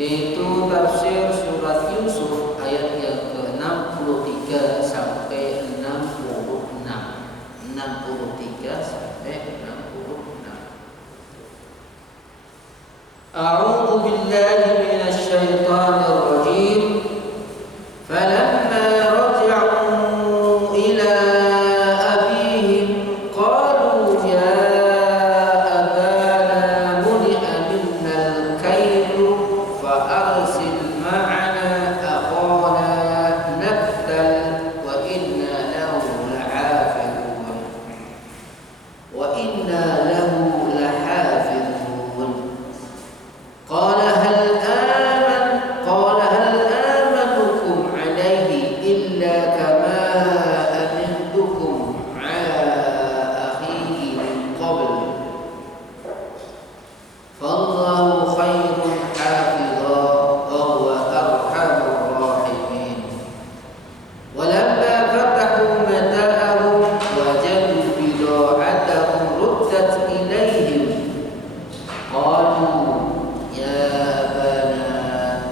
yaitu tafsir surat Yusuf ayat yang ke-63 sampai 66. 63 sampai 66. A'udzu billahi minasy syaithanir rajim. Falamma raja'u ila abihim qalu ya abana muni'a minnal kailu fa arsil ma'ana akhana nabtal wa inna lahu lahafizun wa inna lahu lahafizun. Qala hal amanukum alaihi illa kama amintukum ala akhihi min qabl fallahu khairun hafidha wa huwa arhamur rahimin. Walamma fatahu mata'ahum wajadu bida'atahum ruddat ilaihim qalu ya abana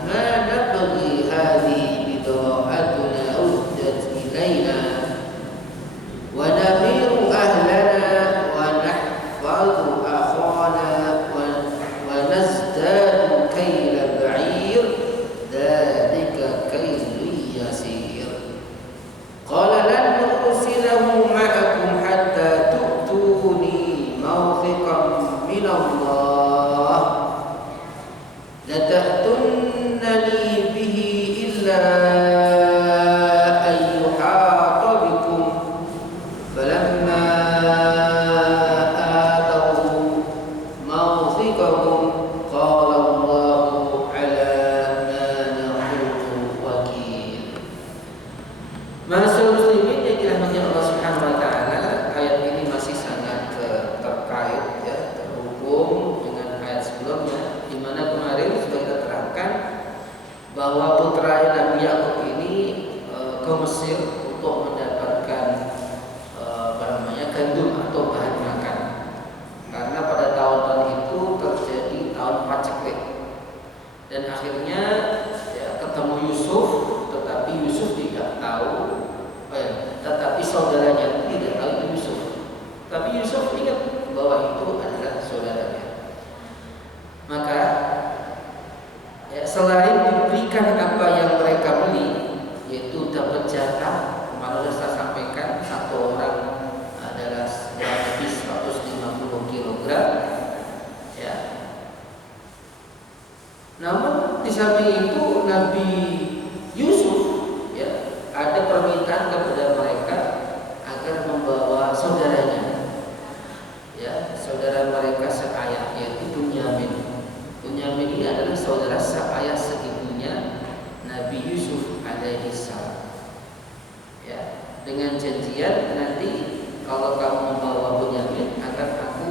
ma nabghi hadhihi bida'atuna ruddat ilaina wa namiru ahlana wa nahfadhu akhana wa nazdadu kayla ba'ir dhalika kaylun yasir. Qala lan nursilahu ma'akum hatta tu'tuni mawthiqan min Allah la ta'tunnani bihi illa an yuhata bikum falamma atahu mawthiqahum qala Allahu ala ma naqulu wakil. Masyaallah muslimin yang dirahmati Allah Subhanahu wa taala, ayat ini masih sangat terkait ya, terhubung dengan ayat sebelumnya di mana kemarin sudah kita terangkan bahwa putra Nabi Yakub ini ke Mesir untuk mendapatkan gandum atau bahan makan. Karena pada tahun-tahun itu terjadi tahun paceklik. Dan akhirnya ya, ketemu Yusuf, tetapi Yusuf tidak tahu, tetapi saudaranya tidak tahu itu Yusuf. Tapi Yusuf ingat bahwa itu adalah saudaranya. Maka ya, selain diberikan apa yang mereka beli, yaitu dapat jatah, kemarin saya sampaikan satu orang adalah lebih 150 kg, ya. Namun di samping itu Nabi Yusuf ya ada permintaan kepada mereka agar membawa saudaranya, ya, saudara mereka seayah yaitu Bunyamin. Bunyamin ini adalah saudara seayah seibunya Nabi Yusuf alaihi salam. Ya, dengan janjian nanti kalau kamu membawa Bunyamin akan aku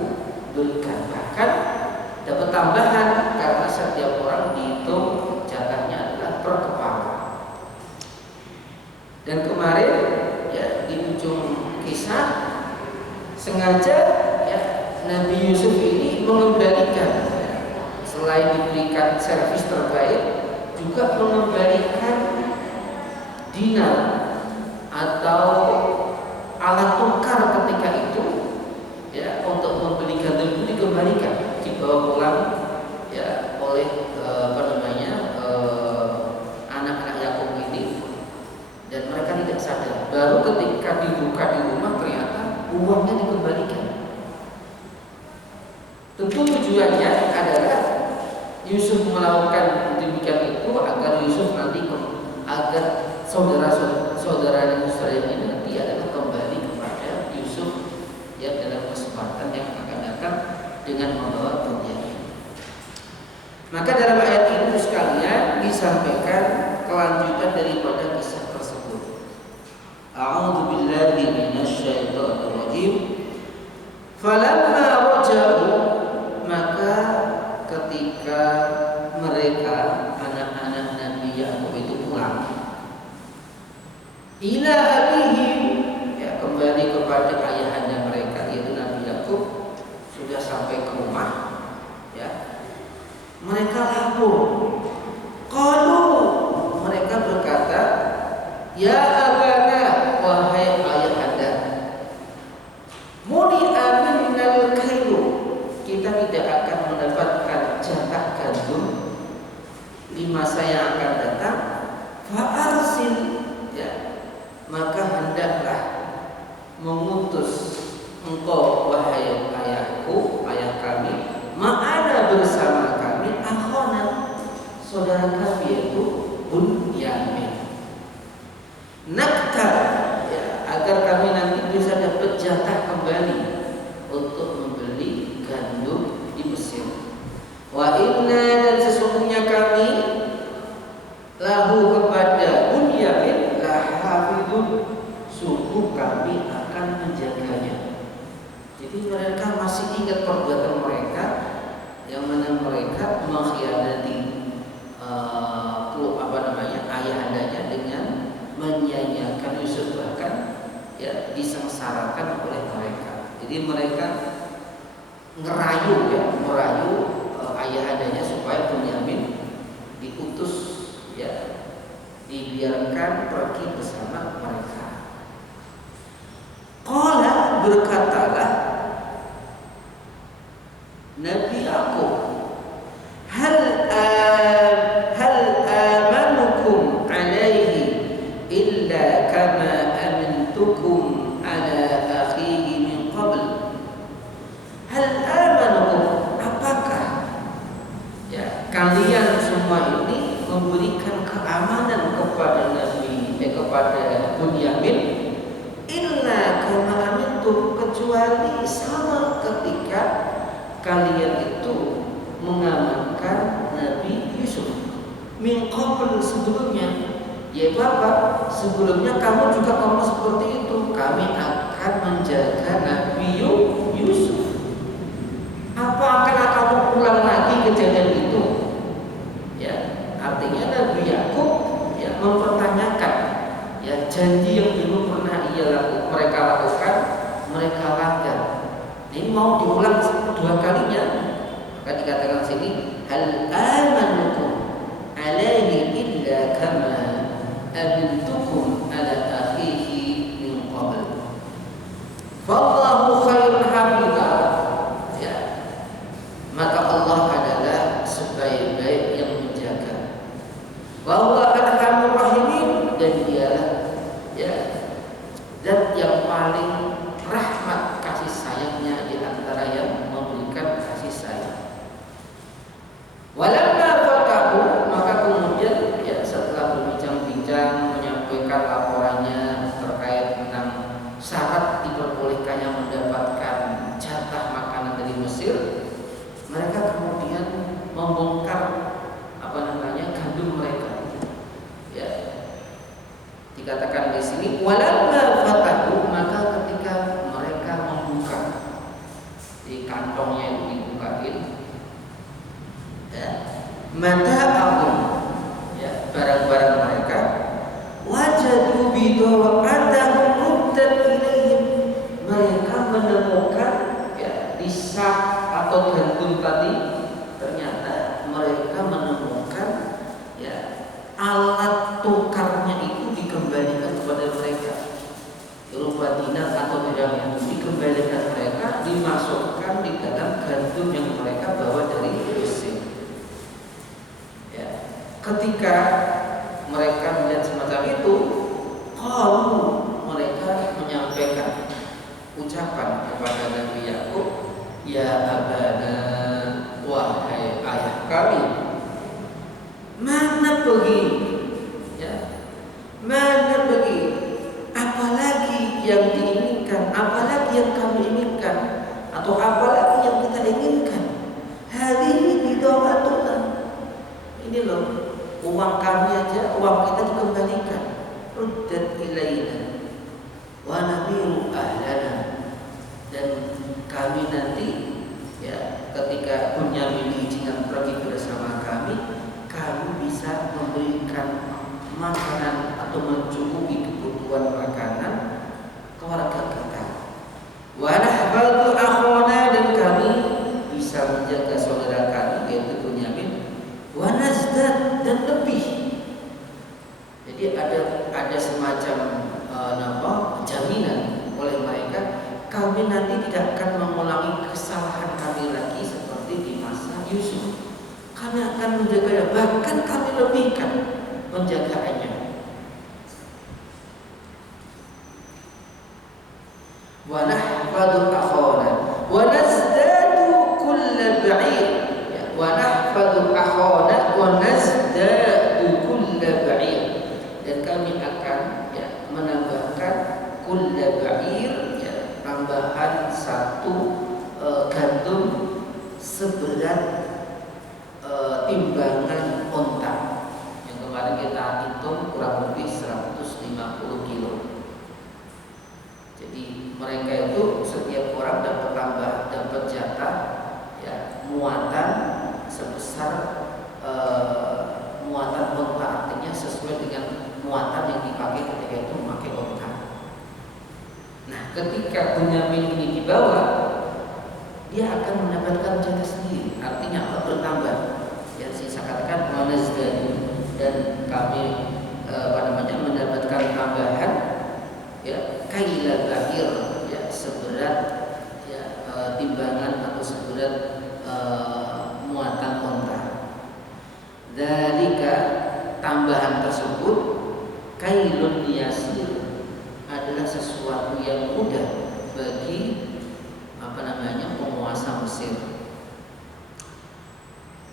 berikan, bahkan dapat tambahan karena setiap orang dihitung jatahnya adalah per kepala. Dan kemarin ya di ujung kisah sengaja ya Nabi Yusuf ini mengembalikan ya, selain diberikan servis terbaik juga mengembalikan dinar atau alat tukar ketika itu ya untuk membeli gandum itu dikembalikan, dibawa pulang ya oleh anak-anak Yakub ini, dan mereka tidak sadar. Baru ketika dibuka di rumah ternyata uangnya dikembalikan. Tentu tujuannya adalah Yusuf melakukan demikian itu agar Yusuf nanti agar saudara-saudara Israel ini nanti adalah kembali kepada Yusuf ya dalam kesempatan yang akan datang dengan membawa Bunyamin. Maka dalam ayat ini sekalian disampaikan kelanjutan daripada kisah tersebut. A'udzu billahi minasy syaithanir rajim. Falamma raja'u, maka ketika mereka anak-anak Nabi Yakub itu pulang ila abihim ya kembali kepada ayahanda mereka yaitu Nabi Yakub, sudah sampai ke rumah ya mereka lapor saudara kami yaitu Bunyamin. Naktar, ya, agar kami nanti bisa dapat jatah kembali untuk membeli gandum di Mesir. Wa inna, dan sesungguhnya kami lahu kepada Bunyamin lahafidun, sungguh kami akan menjaganya. Jadi mereka masih ingat perbuatan mereka yang mana mereka mengkhianati ayahandanya dengan menyanyiakan Yusuf, bahkan ya disengsarakan oleh mereka. Jadi mereka merayu ayahandanya supaya Bunyamin diutus, ya, dibiarkan pergi bersama mereka. Qala, berkatalah Nabi Yakub, hal amanukum alaihi illa kama amintukum ala akhihi min qabl. Hal amanukum, apakah, ya, kalian semua ini memberikan keamanan kepada kepada Bunyamin, illa kama amintum, kecuali sama ketika kalian itu mengamankan Nabi Yusuf min qabl, sebelumnya, yaitu apa? Sebelumnya kamu juga ngomong seperti itu, kami akan menjaga Nabi Yusuf. Apa akan kamu ulang lagi kejadian itu? Ya, artinya Nabi Yakub, ya, mempertanyakan, ya, janji yang dulu pernah mereka lakukan, mereka langgar. Ini mau diulang kedua kalinya. Maka dikatakan sini, hal amanukum alaihi illa kama amintukum ala akhihi min qabl. Wallahu khairul hafidha, ya, maka Allah adalah sebaik-baik yang menjaga. Wa huwa arhamur rahimin, dan dialah, ya, zat yang paling rahmat kasih sayangnya di antara yang memberikan kasih sayang. Walamma fatahu, maka kemudian, ya, setelah berbincang-bincang menyampaikan laporannya terkait tentang syarat diperbolehkannya mendapatkan jatah makanan dari Mesir, mereka kemudian membongkar gandum mereka. Ya, dikatakan di sini walamma fatahu, maka ketika mereka membuka di kantongnya itu dibukain, ya, mata'ahum, ya, barang-barang mereka, wajadu bidawatahum ruddat ilaihim, mereka menemukan, ya, di sak atau gandum tadi, ternyata mereka menemukan, ya, alat tukarnya itu dikembalikan kepada mereka. Berupa dinar atau dirham itu dikembalikan mereka, dimasukkan di dalam gandum yang mereka bawa dari Mesir. Ya, ketika mereka melihat semacam itu, qalu, mereka menyampaikan ucapan kepada Nabi Yakub, ya abana, wahai ayah kami, mana pergi, ya, mana pergi, apalagi yang diinginkan, apalagi yang kami inginkan, atau apalagi yang kita inginkan. Hadhihi bidawatuna, ini loh uang kami aja, uang kita dikembalikan. Ruddat ilaina wa nabiru ahlana, dan kami nanti, ya, ketika Bunyamin diizinkan pergi bersama kami bisa memberikan makanan atau mencukupi kebutuhan makanan keluarga kita. Wa nahfadhu akhwana, dan kami bisa menjaga saudara kami yaitu Bunyamin. Wa nazdad, dan lebih. Jadi ada semacam jaminan oleh mereka, kami nanti tidak akan mengulangi kesalahan timbangan onta yang kemarin kita hitung kurang lebih 150 kilo. Jadi mereka itu setiap orang dapat jatah ya muatan sebesar muatan onta, artinya sesuai dengan muatan yang dipakai ketika itu memakai onta. Nah, ketika Bunyamin ini dibawa, dia akan mendapatkan jatah sendiri, artinya apa? Bertambah. Yang saya katakan manazdani, dan kami mendapatkan tambahan ya kaila bahir ya seberat ya timbangan atau seberat muatan onta. Dzalika tambahan tersebut kailun yasir adalah sesuatu yang mudah bagi penguasa Mesir.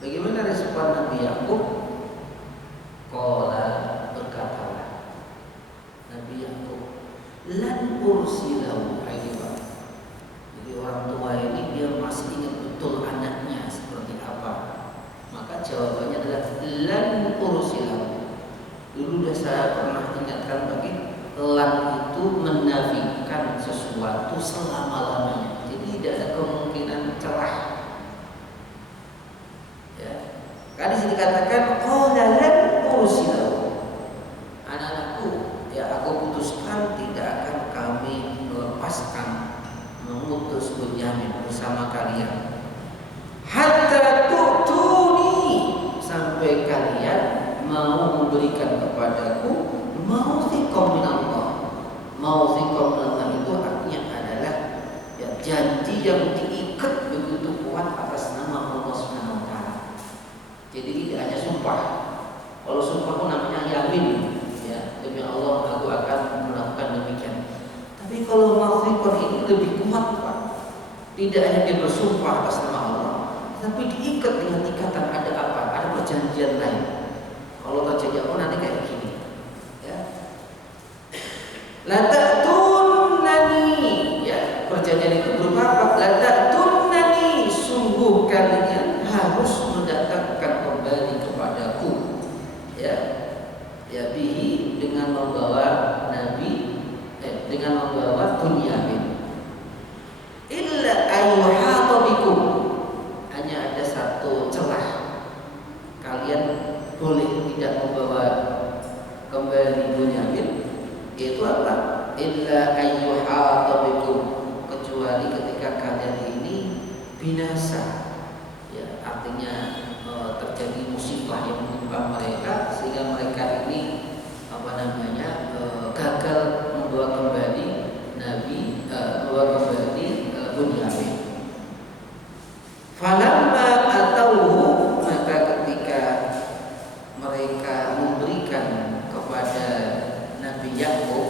Bagaimana respon Nabi Yakub? Qala, berkatalah Nabi Yakub, lan ursilahu aiwa. Jadi orang tua ini dia masih ingat betul anaknya seperti apa. Maka jawabannya adalah lan ursilahu. Dulu sudah saya pernah ingatkan bagi lan itu menafikan sesuatu selama-lamanya. Jadi tidak ada kemungkinan celah. Ya. Kan di sini dikatakan qala lan ursilahu. Anak-anakku, ya aku putuskan tidak akan kami melepaskan, memutus Bunyamin bersama kalian. Hatta tu'tuni, sampai kalian mau memberikan kepadaku mautsiqam minallah. Mautsiqam minallah itu artinya adalah ya, janji yang diikat begitu kuat atas nama Allah Subhanahu wa taala. Jadi tidak hanya sumpah. Kalau sumpah pun namanya yamin, ya, demi Allah aku akan melakukan demikian. Tapi kalau mautsiqam ini lebih kuat, Pak. Tidak hanya dia bersumpah atas nama Allah, tapi diikat dengan ikatan ada apa? Ada perjanjian lain. Kalau terjadi apa nanti kayak begini, ya. La ta'tunani, ya, perjanjian itu berupa apa? La ta'tunani, sungguh kalian harus mendatangkan kembali kepadaku, ya, ya bihi, dengan membawa Nabi, dengan membawa Bunyamin. Illa ayyuhata bikum, hanya ada satu celah, kalian boleh tidak membawa kembali Bunyamin, yaitu apa? Illa ayyuhata bikum, kecuali ketika kalian ini binasa, ya, artinya terjadi musibah yang menimpa mereka sehingga mereka ini gagal membawa kembali Nabi, membawa kembali Bunyamin. Falamma atauhu, maka ketika mereka memberikan kepada Nabi Yakub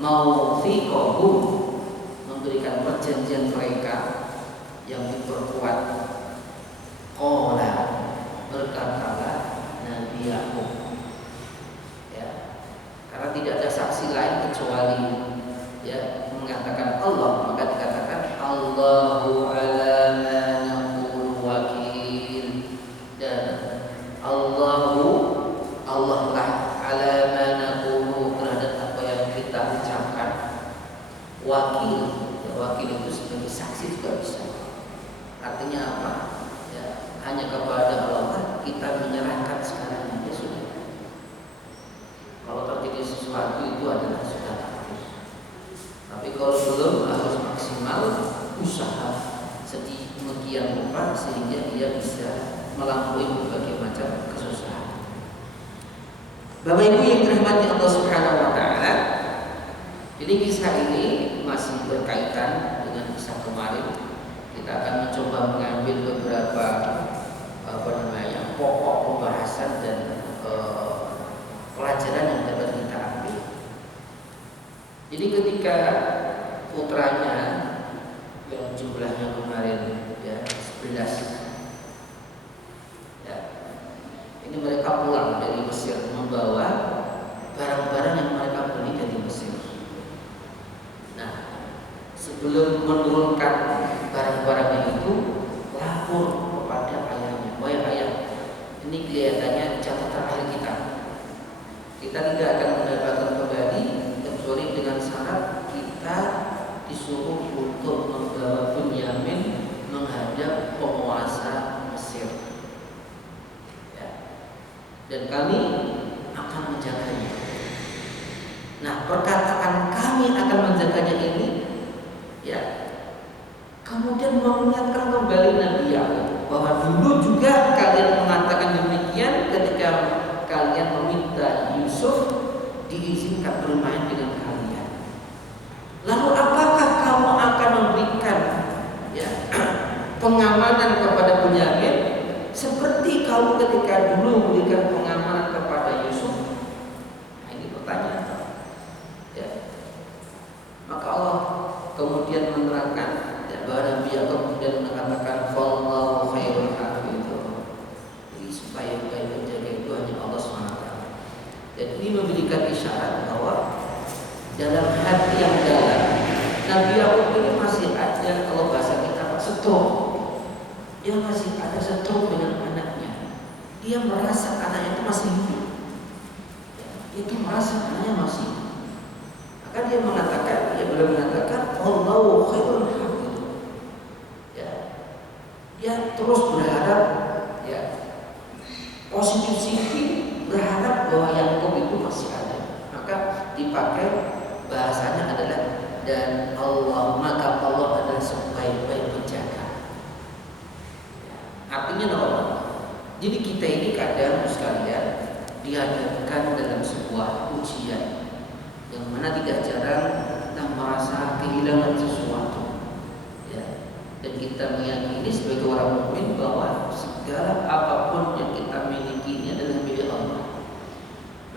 mautsiqahum, memberikan perjanjian mereka yang diperkuat, qala, berkatalah Nabi Yakub, ya, karena tidak ada saksi lain kecuali ya mengatakan Allah, maka dikatakan Allahu ala ma naqulu wakil, dan Allah lah ala ma naqulu, terhadap apa yang kita ucapkan, wakil, ya, wakil itu sebagai saksi juga bisa. Artinya apa? Ya, hanya kepada Allah kita menyerahkan sekarang ini sudah. Kalau terjadi sesuatu itu adalah sudah takdir. Tapi kalau belum, harus maksimal usaha sedemikian rupa sehingga dia bisa melampaui berbagai macam kesusahan. Bapak Ibu yang dirahmati Allah Subhanahu wa taala, jadi kisah ini masih berkaitan dengan kisah kemarin. Kita akan mencoba mengambil beberapa pokok pembahasan dan pelajaran yang dapat kita ambil. Jadi ketika putranya yang jumlahnya kemarin ya 11, ya, ini mereka pulang dari Mesir membawa barang-barang yang mereka beli dari Mesir. Nah, sebelum menurunkan barang-barang itu, lapor kepada ayahnya, "Wahai ayah, ini dan kami akan menjaganya. Nah, perkataan kami akan menjaganya ini ya kemudian mengingatkan kembali Nabi Yakub bahwa dulu juga kalian mengatakan demikian ketika kalian meminta Yusuf diizinkan bermain dengan kalian. Lalu apakah kamu akan memberikan ya pengamanan kepada Bunyamin seperti kamu ketika dulu memberikan pengamanan kepada Yusuf? Nah, ini pertanyaan. Ya. Maka Allah kemudian menerangkan ya, bahwa Nabi Yakub kemudian mengatakan wallahu khairul hafidz. Jadi supaya baik menjaga itu hanya Allah SWT. Dan ini memberikan isyarat bahwa dalam hati yang dalam Nabi Yakub ini masih ada, kalau bahasa kita setruk. Dia masih ada setruk dengan anaknya. Dia merasa anaknya itu masih hidup. Dia itu merasa anaknya masih hidup. Maka dia mengatakan, dia boleh mengatakan wallahu khairul hafidz. Ya. Dia terus berharap ya positif thinking, berharap bahwa Yakub itu masih ada. Maka dipakai bahasanya adalah dan Allah, maka Allah adalah sebaik-baik penjaga. Ya. Artinya apa? Jadi kita ini kadang sekalian dihadapkan dalam sebuah ujian yang mana tidak jarang kita merasa kehilangan sesuatu, ya. Dan kita meyakini sebagai orang mukmin bahwa segala apapun yang kita miliki ini adalah milik Allah.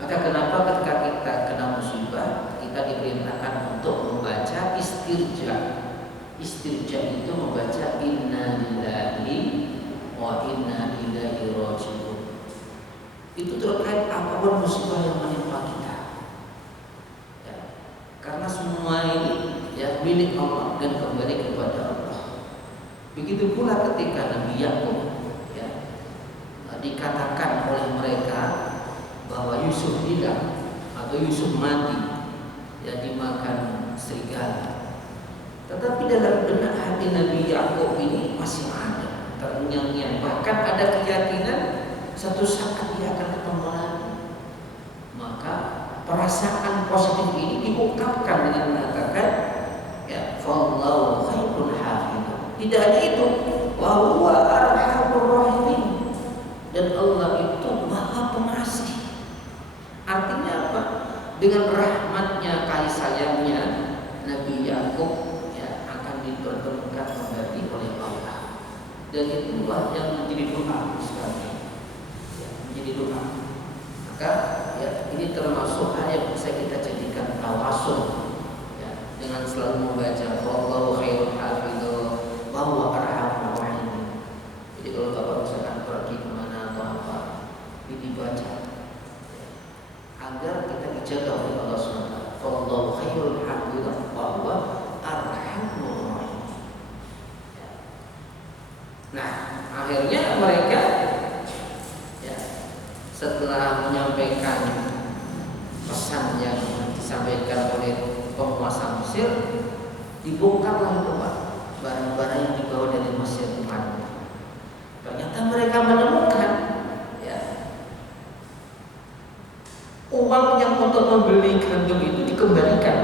Maka kenapa ketika kita kena musibah kita diperintahkan untuk membaca istirja. Istirja itu membaca inna lillahi wa inna ilaihi raji'un. Itu terkait apapun musibah yang menimpa kita. Karena semua ini ya milik Allah dan kembali kepada Allah. Begitu pula ketika Nabi Yakub ya dikatakan oleh mereka bahwa Yusuf hilang atau Yusuf mati ya dimakan serigala. Tetapi dalam benak hati Nabi Yakub ini masih ada terngiang-ngiang, bahkan ada keyakinan satu saat dia akan ketemu lagi. Maka perasaan positif ini diungkapkan dengan mengatakan ya wallahu khairul hafidz. Tidak hanya itu, wa huwa arhamur rahimin, dan Allah itu Maha Pengasih. Artinya apa? Dengan rahmatnya, kasih sayangnya Nabi Yakub ya akan dipertemukan kembali oleh Allah. Dan itulah yang menjadi doa sekali. Ya, menjadi doa. Maka ya ini termasuk hal yang bisa kita jadikan tawasul ya, dengan selalu membaca wallahu khairul hafidz wa huwa arhamur rahimin. Jadi kalau Bapak misalkan pergi kemana atau apa, ini dibaca ya, agar kita dijaga oleh Allah SWT. Wallahu khairul hafidz wa huwa arhamur rahimin. Ya. Nah, akhirnya mereka setelah menyampaikan pesan yang disampaikan oleh penguasa Mesir, dibongkarlah barang-barang yang dibawa dari Mesir kemarin. Ternyata mereka menemukan ya, uang yang untuk membeli gandum itu dikembalikan,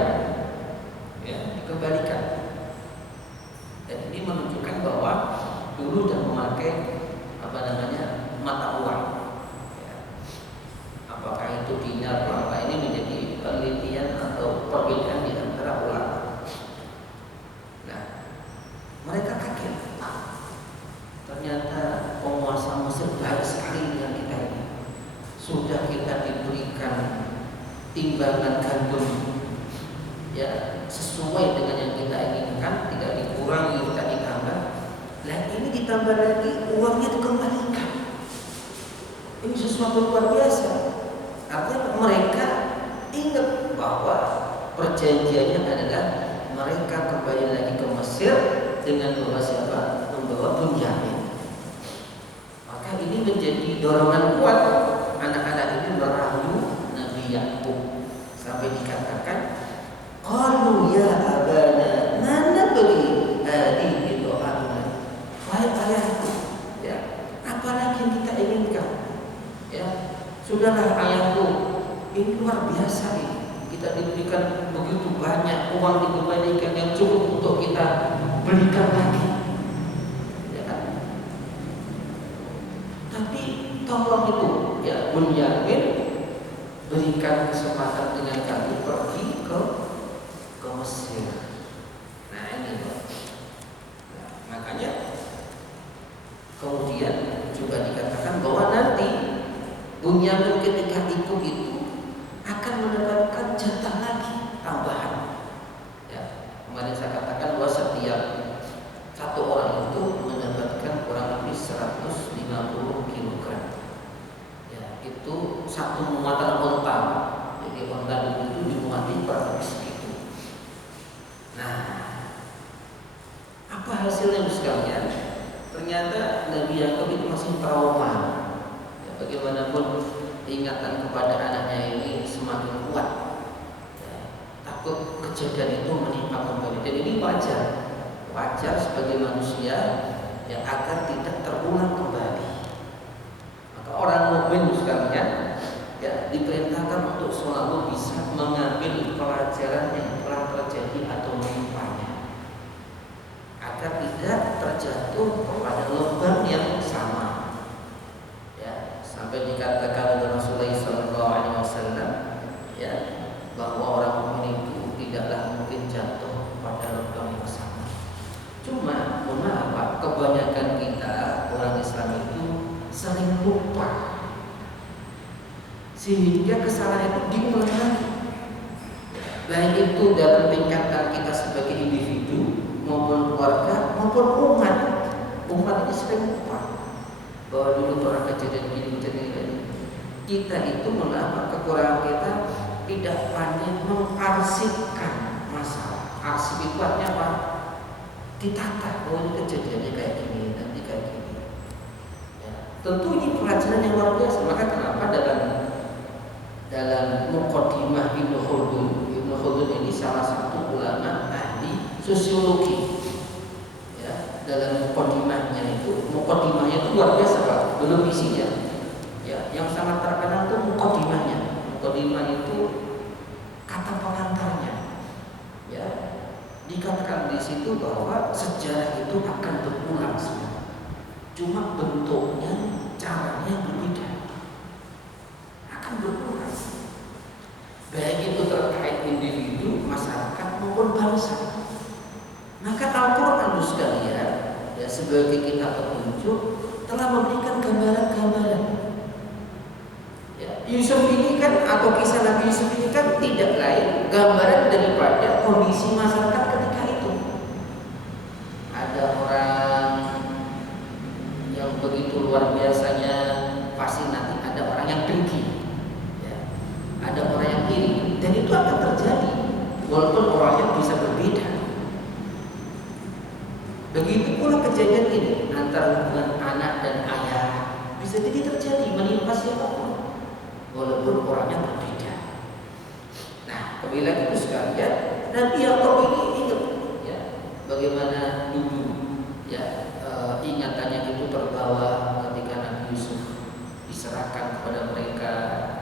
ya, dikembalikan. Dan ini menunjukkan bahwa dulu sudah memakai mata uang. Apakah itu dinar atau apa, ini menjadi penelitian atau perbedaan di antara ulama. Nah, mereka kaget. Ternyata penguasa Mesir baik sekali dengan kita ini. Sudah kita diberikan timbangan gandum ya sesuai dengan yang kita inginkan, tidak dikurangi, tidak ditambah. Nah, ini ditambah lagi uangnya dikembalikan. Ini sesuatu luar biasa. Artinya mereka ingat bahwa perjanjiannya adalah mereka kembali lagi ke Mesir dengan membawa siapa? Membawa Bunyamin. Maka ini menjadi dorongan kuat anak-anak ini merayu Nabi Yakub sampai dikatakan qalu ya abana mana beli hadihi do'atuna. Wahai ayahku ya, apalagi yang kita inginkan ya, Sudahlah ayahku, ini luar biasa ini. Kita diberikan begitu banyak uang dikembalikan yang cukup untuk kita belikan lagi, ya kan? Tapi tolong itu, ya Bunyamin, berikan kesempatan dengan kami pergi ke Mesir. Nah ini Pak. Nah, makanya kemudian juga dikatakan bahwa nanti Bunyamin ketika ikut itu akan mendapatkan jatah lagi tambahan. Ya, kemarin saya katakan bahwa setiap satu orang itu mendapatkan kurang lebih 150 kg. Ya, itu satu muatan onta. Jadi onta itu dimuati kurang lebih segitu. Nah, apa hasilnya sekalian? Ternyata Nabi Yakub itu masih trauma. Ya, bagaimanapun ingatan kepada anaknya ini semakin kuat, ya, takut kejadian itu menimpa kembali. Dan ini wajar sebagai manusia, ya, agar tidak terulang kembali. Maka orang mukmin sekalian, ya, diperintahkan untuk selalu bisa mengambil pelajaran yang telah terjadi atau menimpanya, agar tidak terjatuh kepada lubang yang sama. Sampai dikatakan oleh Rasulullah SAW, ya, bahwa orang mukmin itu tidaklah mungkin jatuh pada lubang yang sama. Cuma, mengapa kebanyakan kita orang Islam itu saling lupa, sehingga kesalahan itu diulang lagi. Baik itu dalam tingkatan kita sebagai individu maupun keluarga maupun umat. Umat ini sering lupa bahwa dulu pernah kejadian ini. Kita itu mengapa kekurangan kita tidak pandai mengarsipkan masalah. Arsip itu artinya apa? Ditata, oh ini kejadiannya kayak gini, nanti kayak gini. Ya, tentu ini pelajaran yang luar biasa. Maka kenapa dalam Muqaddimah Ibnu Khaldun ini salah satu ulama ahli sosiologi. Ya, dalam muqaddimahnya itu luar biasa Pak, belum isinya. Ya, yang sangat terkenal itu muqaddimahnya. Muqaddimah itu kata pengantarnya. Ya, dikatakan di situ bahwa sejarah itu akan berulang semua. Cuma bentuknya, caranya berbeda. Akan berulang. Baik itu terkait individu, masyarakat maupun bangsa. Maka Al-Quran sekalian, ya, sebagai kitab petunjuk telah memberikan gambaran-gambaran. Ya, Yusuf ini kan, atau kisah Nabi Yusuf ini kan tidak lain gambaran daripada kondisi masyarakat ketika itu. Ada orang yang begitu luar biasanya, pasti nanti ada orang yang dengki, ya, ada orang yang iri, dan itu akan terjadi walaupun orangnya bisa berbeda. Begitu pula kejadian ini antara hubungan anak dan ayah bisa jadi terjadi menimpa siapapun walaupun orangnya berbeda. Nah, kembali lagi itu sekalian, Nabi Yakub ini ingat, ya, bagaimana dulu, ya, ingatannya itu terbawa ketika Nabi Yusuf diserahkan kepada mereka,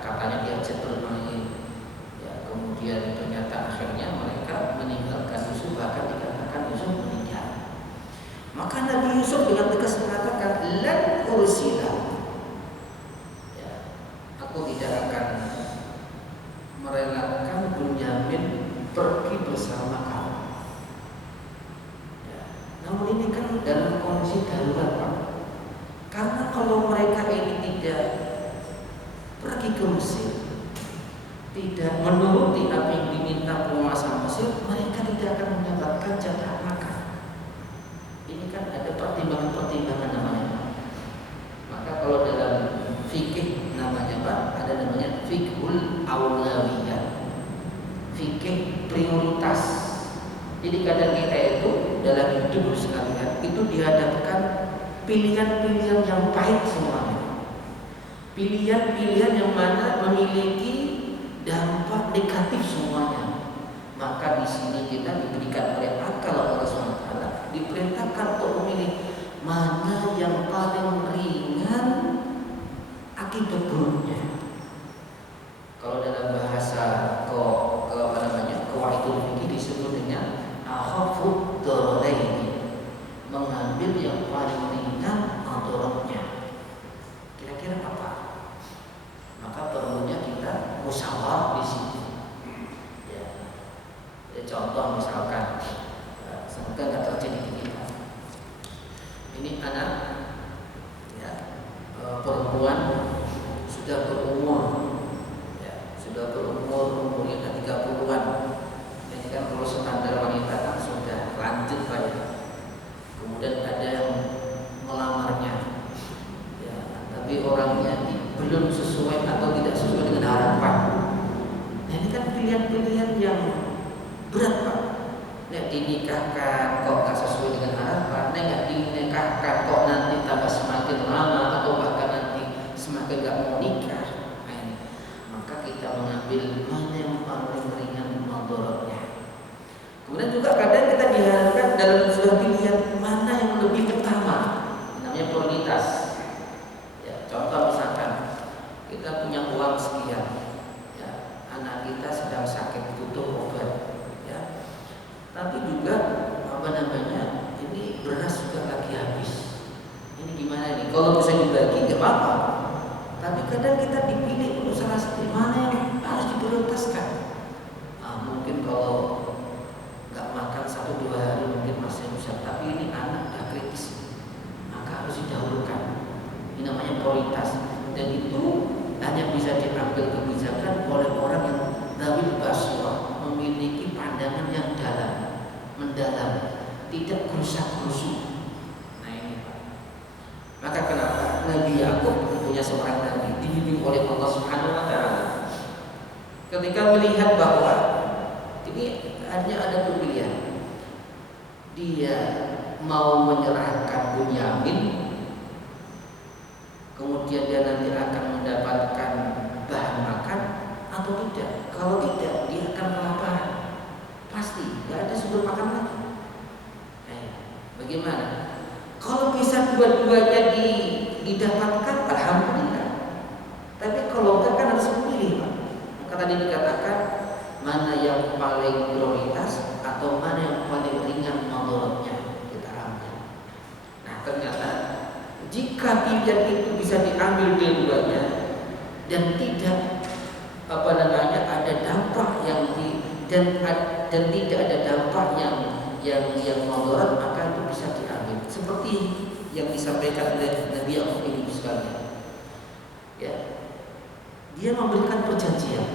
katanya diajak bermain, ya, kemudian ternyata akhirnya mereka meninggalkan Yusuf, bahkan dikatakan Yusuf meninggal. Maka Nabi Yusuf dengan tegas mengatakan, lan ursila, ya, aku tidak akan merelakan Bunyamin pergi bersama kamu. Ya, namun ini kan dalam kondisi darurat Pak. Karena kalau mereka ini tidak pergi ke Mesir, tidak menuruti apa yang diminta penguasa Mesir, mereka tidak akan mendapatkan jatah makan. Ini kan ada pertimbangan-pertimbangan namanya. Maka kalau dalam fikih namanya Pak, ada namanya fikhul aulawiyah, fikih prioritas. Jadi kadang kita itu dalam hidup sekalian itu dihadapkan pilihan-pilihan yang baik semuanya, pilihan-pilihan yang mana memiliki dampak negatif semuanya. Maka di sini kita diberikan oleh akal Allah SWT, diperintahkan untuk memilih mana yang paling ringan akibat buruknya. perempuan sudah berumur, ya, sudah berumur umurnya 30-an. Ini kan kalau standar wanita kan sudah lanjut Pak ya. Kemudian ada yang melamarnya, ya, tapi orangnya belum sesuai atau tidak sesuai dengan harapan. Nah ini kan pilihan-pilihan yang berat Pak. Nek dinikahkan kok nggak sesuai dengan harapan, nek nggak dinikahkan kok nanti tambah semakin lama atau bahkan nanti semakin nggak mau nikah. Nah, ini. Maka kita mengambil mana yang paling ringan mudaratnya. Kemudian juga kadang kita diharapkan dalam sebuah pilihan mana yang lebih utama, namanya prioritas. Ya, contoh misalkan kita punya uang sekian, ya, anak kita sedang sakit butuh obat. Tapi juga ini beras juga lagi habis. Ini gimana nih? Kalau bisa dibagi nggak apa-apa. Tapi kadang kita dipilih untuk salah satu mana yang harus diprioritaskan. Mungkin kalau nggak makan 1-2 hari mungkin masih bisa. Tapi ini anak udah kritis, maka harus didahulukan. Ini namanya prioritas. Dan itu hanya bisa diambil kebijakan oleh orang yang dawil basirah, memiliki pandangan yang mendalam, tidak gerusak-gerusuk. Nah ini Pak. Maka kenapa Nabi Yakub punya seorang nabi dibimbing oleh Allah Subhanahu Wa Taala. Ketika melihat bahwa ini hanya ada pilihan, dia mau menyerahkan Bunyamin, kemudian dia nanti akan mendapatkan bahan makan atau tidak. Kalau tidak, dia akan kelaparan. Pasti nggak ada sumber makan lagi. Bagaimana? Kalau bisa dua-duanya didapatkan, alhamdulillah. Tapi kalau enggak kan harus memilih Pak. Maka tadi dikatakan mana yang paling prioritas atau mana yang paling ringan mudaratnya kita ambil. Nah ternyata jika pilihan itu bisa diambil dua-duanya dan tidak ada dampak dan tidak ada dampak yang mudarat, maka itu bisa diambil. Seperti yang disampaikan oleh Nabi Yakub ini sekalian. Ya, dia memberikan perjanjian.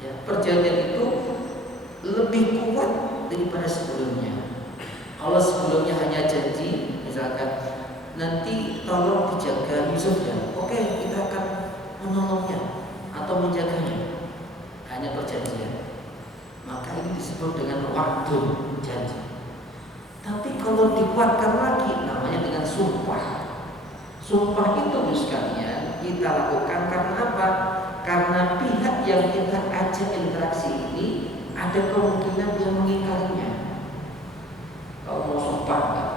Ya, perjanjian itu lebih kuat daripada sebelumnya. Kalau sebelumnya hanya janji, misalkan nanti tolong dijaga Yusuf ya, oke kita akan menolongnya atau menjaganya. Hanya perjanjian. Maka ini disebut dengan waktu janji. Tapi kalau dikuatkan lagi namanya dengan sumpah. Sumpah itu sekalian kita lakukan karena apa? Karena pihak yang kita ajak interaksi ini ada kemungkinan dia mengingkarinya. Kalau mau sumpah enggak?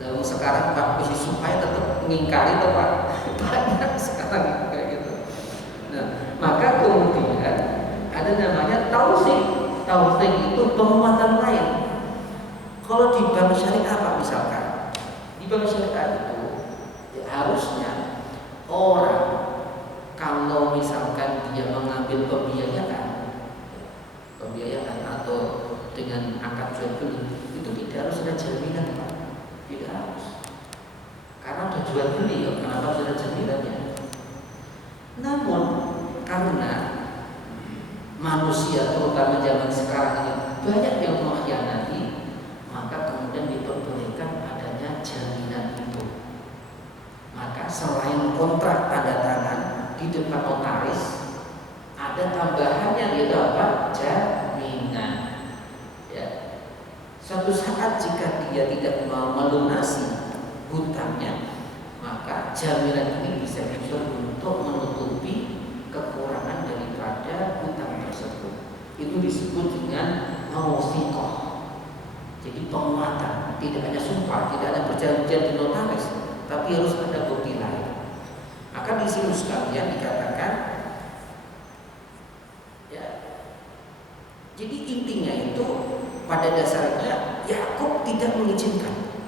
Lalu sekarang Pak posisi sumpah tetap mengingkari atau Pak? Banyak sekarang kayak gitu. Nah, maka kemudian ada namanya tauhid. Tauhid itu penguatan lain. Kalau di bank syariah Pak misalkan, di bank syariah itu ya harusnya orang kalau misalkan dia mengambil pembiayaan atau dengan akad jual beli itu tidak harus ada jaminan Pak, tidak harus. Karena sudah jual beli ya, kenapa harus ada jaminannya? Namun karena manusia terutama zaman sekarang ini banyak yang mengkhianati, maka kemudian diperbolehkan adanya jaminan itu. Maka selain kontrak tanda tangan di depan notaris, ada tambahannya yaitu apa? Jaminan. Ya. Suatu saat jika dia tidak mau melunasi hutangnya, maka jaminan ini bisa dijual untuk menutupi kekurangan daripada hutang tersebut. Itu disebut dengan mawthiqah. Jadi penguatan, tidak hanya sumpah, tidak ada perjanjian di notaris, tapi harus ada bukti lain. Maka di sini sekalian dikatakan, ya. Jadi intinya itu pada dasarnya Yakub tidak mengizinkan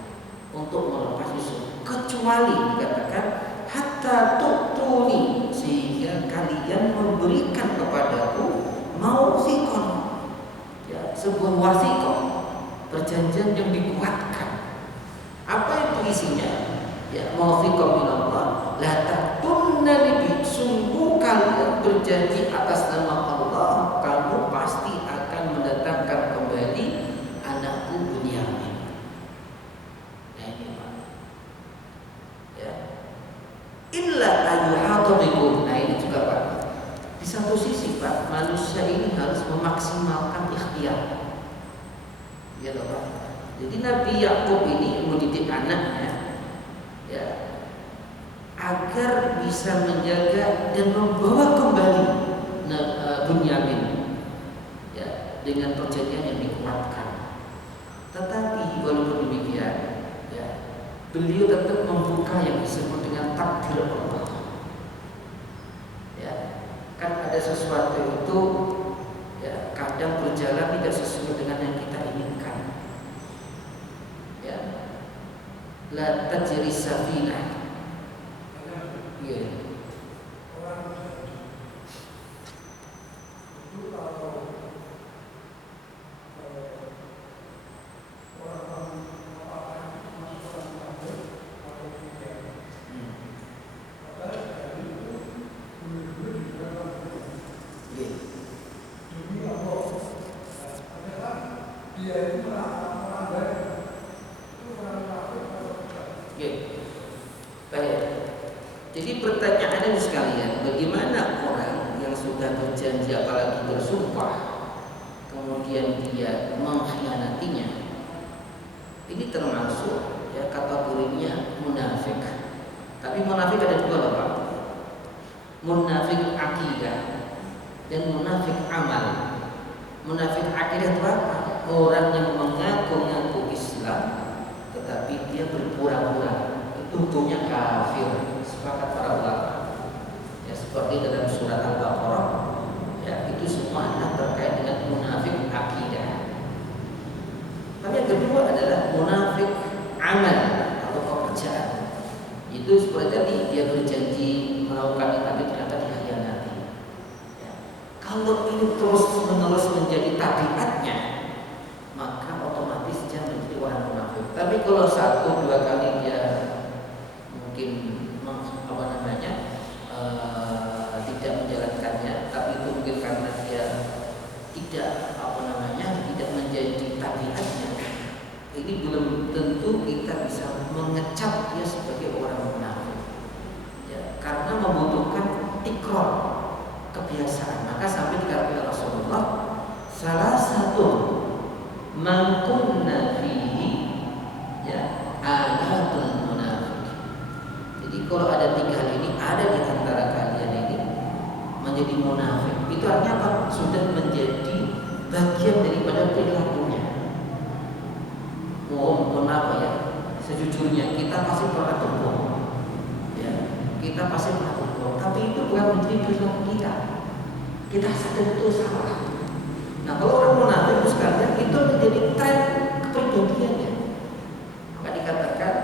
untuk melepas Yusuf, kecuali dikatakan hatta tu'tuni, sehingga kalian memberikan kepadaku mawthiqan, ya, sebuah wasiqah, perjanjian yang dikuatkan. Apa itu isinya? Ya, mawthiqan minallah La takunna libi, sungguh kalian berjanji atas nama Allah, kamu pasti akan mendatangkan kembali anakku Bunyamin. Nah ini Pak. Ya. Illa ayyuhata bikum. Nah ini juga Pak. Di satu sisi Pak, manusia ini harus memaksimalkan ikhtiar. Ya Pak. Jadi Nabi Yakub ini mendidik anaknya, ya, agar bisa menjaga dan membawa kembali Bunyamin, ya, dengan perjanjian yang dikuatkan. Tetapi walaupun demikian, ya, beliau tetap membuka yang disebut dengan takdir Allah. Ya, kan ada sesuatu itu, ya, kadang berjalan tidak sesuai dengan yang kita inginkan. Ya, la tajri safinah. Ya. Jadi pertanyaannya sekalian, bagaimana orang yang sudah berjanji apalagi bersumpah kemudian dia mengkhianatinya? Ini termasuk, ya, kategorinya munafik. Tapi munafik ada dua Pak. Munafik akidah dan munafik amal. Munafik akidah itu apa? Orang yang mengaku-ngaku Islam tetapi dia berpura-pura, itu hukumnya kafir. Sepakat para ulama, ya, seperti dalam surat Al-Baqarah, ya, itu semua adalah terkait dengan munafik akidah. Tapi yang kedua adalah munafik amal atau pekerjaan. Itu seperti tadi, dia berjanji melakukan tapi ternyata dikhianati. Ya. Kalau ini terus menerus menjadi tabiatnya, maka otomatis dia menjadi orang munafik. Tapi kalau satu dua kali dia mungkin tidak menjalankannya, tapi itu mungkin karena dia tidak menjadi tabiatnya. Ini belum tentu kita bisa mengecap dia sebagai orang munafik, ya, karena membutuhkan ikrar, kebiasaan. Maka sampai dikatakan Rasulullah, salah satu mangkunna fihi, ya, ayatul munafik. Jadi kalau ada tiga hal ini ada di antara kalian ini menjadi munafik, itu artinya apa? Sudah menjadi bagian daripada perilakunya. Mohon maaf ya, sejujurnya kita pasti pernah berbohong, ya, kita pasti pernah berbohong, tapi itu bukan menjadi perilaku kita. Kita sadar itu salah. Nah kalau orang munafik sekalian itu menjadi tren kepribadiannya. Maka dikatakan,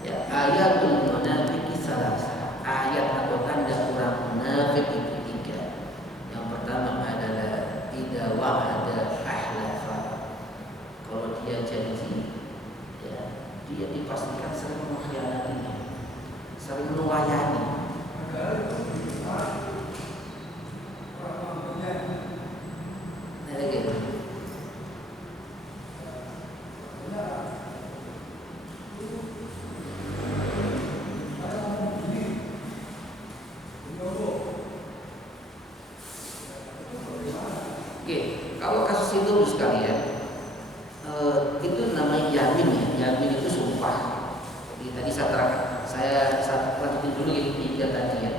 ya, ayatul munafik salasa. Ayat atau tanda orang munafik itu tiga. Yang pertama adalah idza wa'ada ahlafa. Kalau dia janji, ya, dia dipastikan sering mengkhianatinya, sering melayani. Kalau kasus itu sekalian, itu namanya yamin ya. Yamin itu sumpah. Jadi tadi saya lanjutin dulu ini tiga tadi ya.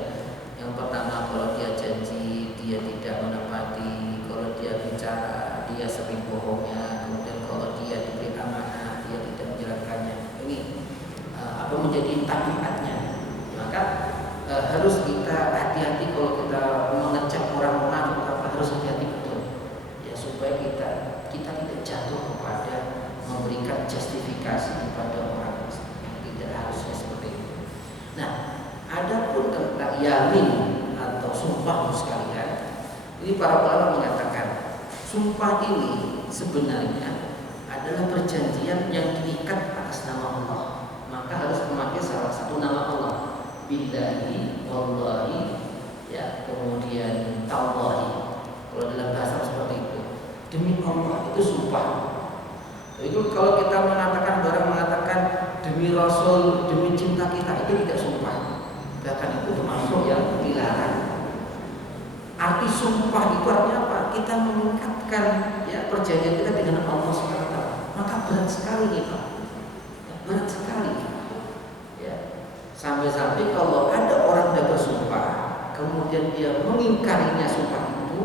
Yang pertama, kalau dia janji dia tidak menepati, kalau dia bicara dia sering bohongnya, kemudian kalau dia diberi amanah dia tidak menjalankannya. Ini apa menjadi tabiatnya. Maka harus kita hati-hati kalau kita mengecek orang munafik, harus hati-hati betul. Supaya kita tidak jatuh kepada memberikan justifikasi kepada orang, tidak harusnya seperti itu. Nah, adapun tentang yamin atau sumpah sekalian, ini para ulama mengatakan sumpah ini sebenarnya adalah perjanjian yang diikat atas nama Allah. Maka harus memakai salah satu nama Allah. Bila kemudian tallahi. Kalau dalam bahasa seperti itu, demi Allah, itu sumpah. Itu kalau kita mengatakan, orang mengatakan demi Rasul, demi cinta kita, itu tidak sumpah. Bahkan itu termasuk yang dilarang. Arti sumpah itu artinya apa? Kita meningkatkan ya perjanjian kita dengan Allah SWT. Maka berat sekali itu, ya, berat sekali. Ya. Sampai-sampai kalau ada orang yang bersumpah, kemudian dia mengingkarinya sumpah itu,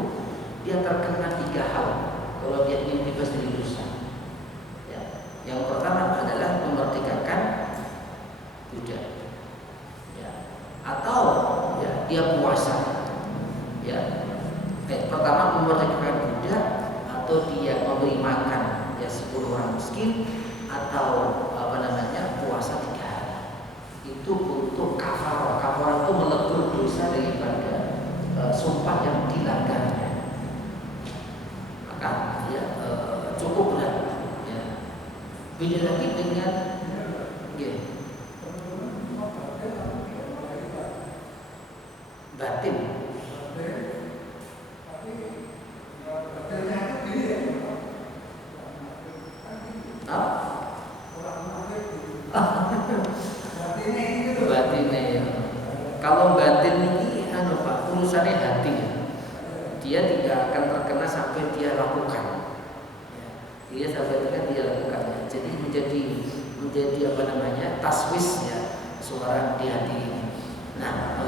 dia terkena 3 hal. Kalau dia ingin bebas dari dosa. Ya. Yang pertama adalah memerdekakan budak. Ya. Atau ya, dia puasa. Ya, pertama memerdekakan budak, atau dia memberi makan ya 10 orang miskin, atau puasa 3 hari. Itu untuk kafarah. Kafarah itu melebur dosa daripada sumpah yang dilanggar. Maka ya cukup berat. Ya. Beda lagi dengan batin. Batin ya. Kalau batin ini Pak, urusannya hati. Dia tidak akan terkena sampai dia lakukan. Dia sampai terkena dia lakukan. Jadi menjadi taswis ya, suara di hati ini. Nah,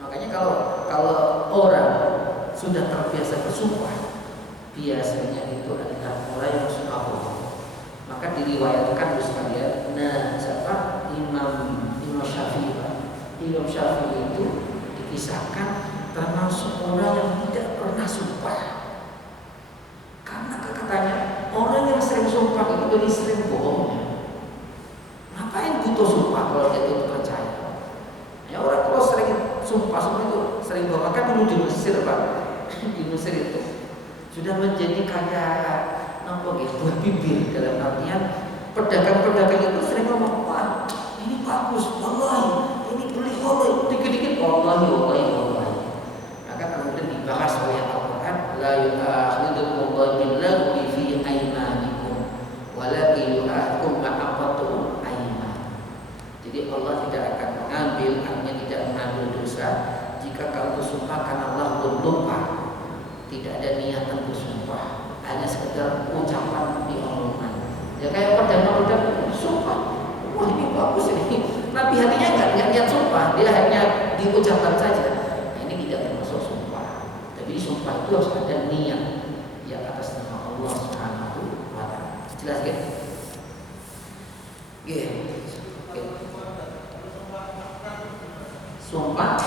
makanya kalau orang sudah terbiasa bersumpah, biasanya itu adalah orang yang suka bohong. Maka diriwayatkan sekalian, siapa Imam Syafi'i. Imam Syafi'i itu dikisahkan termasuk orang yang tidak pernah sumpah. Karena katanya orang yang sering sumpah itu jadi sering bohongnya. Ngapain butuh sumpah kalau dia itu percaya? Ya orang kalau sering sumpah itu sering bohong. Kan dulu di Mesir Pak, di Mesir itu sudah menjadi kayak buah bibir, dalam artian pedagang-pedagang itu sering ngomong, wah ini bagus, wallahi, ini beli wallahi, dikit-dikit wallahi. Maka kemudian dibahas oleh Al-Quran, la yu'akhidukumullahu billaghwi fi aymanikum walakin yu'akhidukum ma'aqatum ayman. Jadi Allah tidak akan mengambil, artinya tidak mengambil dosa jika kamu bersumpah karena Allah belum lupa, tidak ada niatan bersumpah, hanya sekedar ucapan di omongan. Ya kayak pedagang sumpah, wah ini bagus ini, tapi hatinya nggak niat sumpah, dia hanya diucapkan saja. Nah, ini tidak termasuk sumpah. Tapi sumpah itu harus ada niat yang atas nama Allah Subhanahu wa Ta'ala. Jelas kan? Sumpah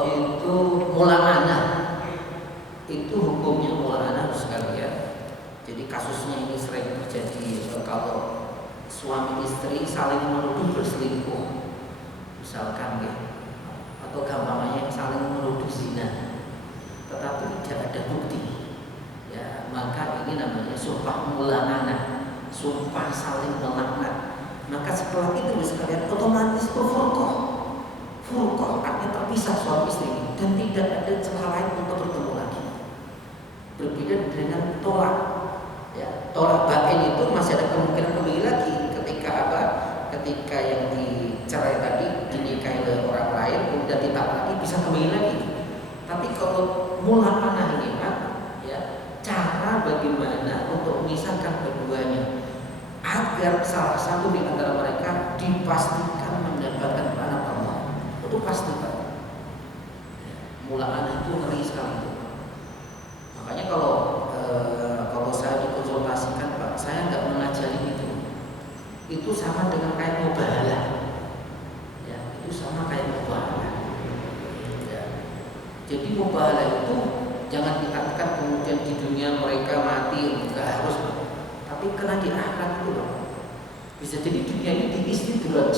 itu mula'anah. Itu hukumnya mula'anah sekalian. Jadi kasusnya ini sering terjadi kalau suami istri saling menuduh berselingkuh, misalkan atau gampangnya saling menuduh zina, tetapi tidak ada bukti. Ya, maka ini namanya sumpah mula'anah, sumpah saling melaknat. Maka setelah itu sekalian otomatis furqah artinya terpisah suami istri ini, dan tidak ada celah lain untuk bertemu lagi. Berbeda dengan tolak. Ya, tolak batin itu masih ada kemungkinan kembali lagi ketika yang dicerai tadi dinikahi oleh orang lain, kemudian ditolak lagi bisa kembali lagi. Tapi kalau mula'anah ini Pak, ya, cara bagaimana untuk memisahkan keduanya agar salah satu di antara mereka dipastikan mendapatkan anak Allah. Itu pasti Pak. Mula'anah itu ngeri sekali itu. Makanya kalau saya dikonsultasikan Pak, saya nggak mengajari itu. Itu sama dengan kayak mubahalah. Ya, itu sama kayak mubahalah. Ya. Jadi mubahalah itu jangan dikatakan kemudian di dunia mereka mati, nggak harus. tapi kena di akhirat itu loh. Bisa jadi dunia ini di istidraj.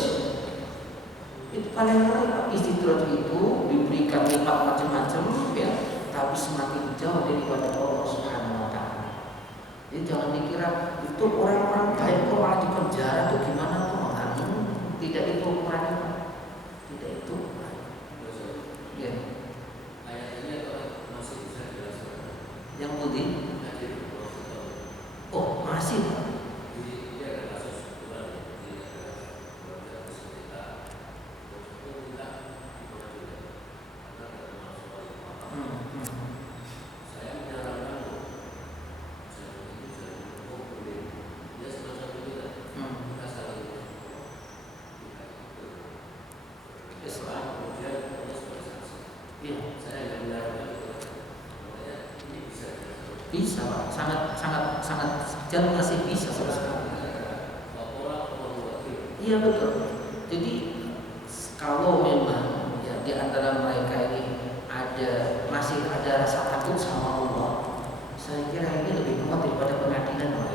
Itu paling ngeri. Istidraj itu diberikan nikmat macam-macam ya, tapi semakin jauh daripada Allah Subhanahu wa taala. Jadi jangan dikira itu orang-orang baik kok malah di penjara tuh gimana tuh? Tidak itu ukurannya. Tidak itu. Ya. Yang putih. Oh, masih. Bisa, Pak. Sangat jangan masih bisa sama sekali. Iya betul. Jadi kalau memang ya di antara mereka ini masih ada rasa takut sama Allah, saya kira ini lebih kuat daripada pengadilan, Pak.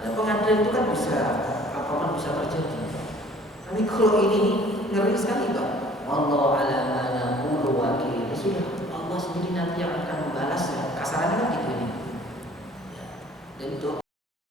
Nah, pengadilan itu kan bisa apapun bisa terjadi. Tapi kalau ini ngeri sekali, Pak. Wallahu a'lam ma naqulu wakil. Sudah Allah sendiri nanti yang akan membalasnya. Kasarannya kan gitu ini. Ya. Dan itu